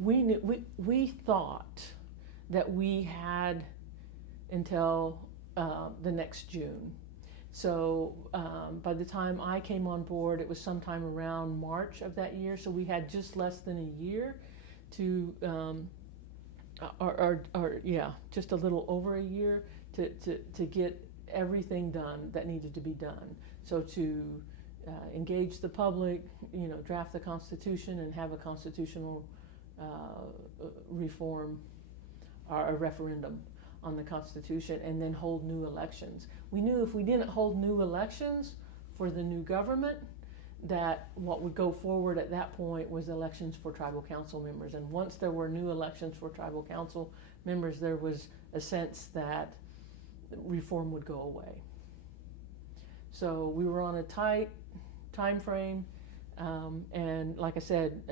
we thought that we had until the next June. So by the time I came on board, it was sometime around March of that year. So we had just less than a year to, just a little over a year to get everything done that needed to be done. So to engage the public, draft the Constitution and have a constitutional reform or a referendum on the Constitution, and then hold new elections. We knew if we didn't hold new elections for the new government, that what would go forward at that point was elections for tribal council members. And once there were new elections for tribal council members, there was a sense that reform would go away. So we were on a tight time frame, and like I said,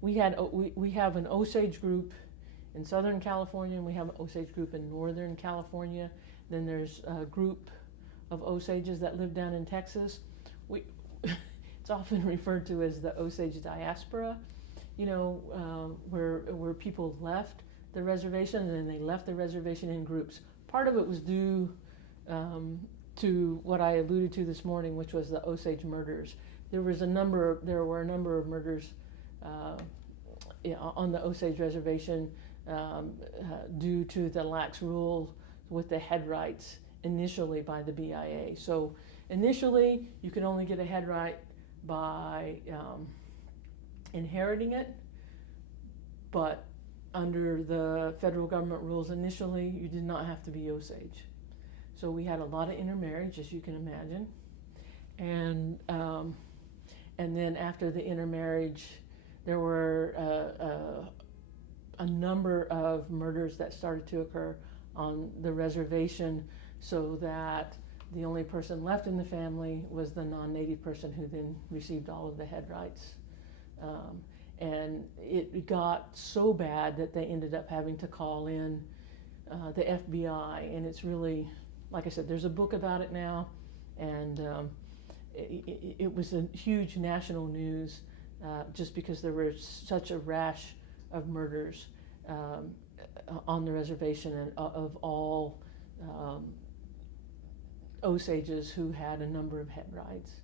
we have an Osage group in Southern California, and we have an Osage group in Northern California. Then there's a group of Osages that live down in Texas. It's often referred to as the Osage diaspora, where people left the reservation, and then they left the reservation in groups. Part of it was due to what I alluded to this morning, which was the Osage murders. There were a number of murders on the Osage reservation due to the lax rules with the head rights initially by the BIA. So initially, you could only get a head right by inheriting it, but under the federal government rules initially, you did not have to be Osage. So we had a lot of intermarriage, as you can imagine, and then after the intermarriage, there were a number of murders that started to occur on the reservation, so that the only person left in the family was the non-native person, who then received all of the head rights. And it got so bad that they ended up having to call in the FBI, and it's really, like I said, there's a book about it now, and it was a huge national news just because there was such a rash of murders on the reservation, and of all Osages who had a number of head rights.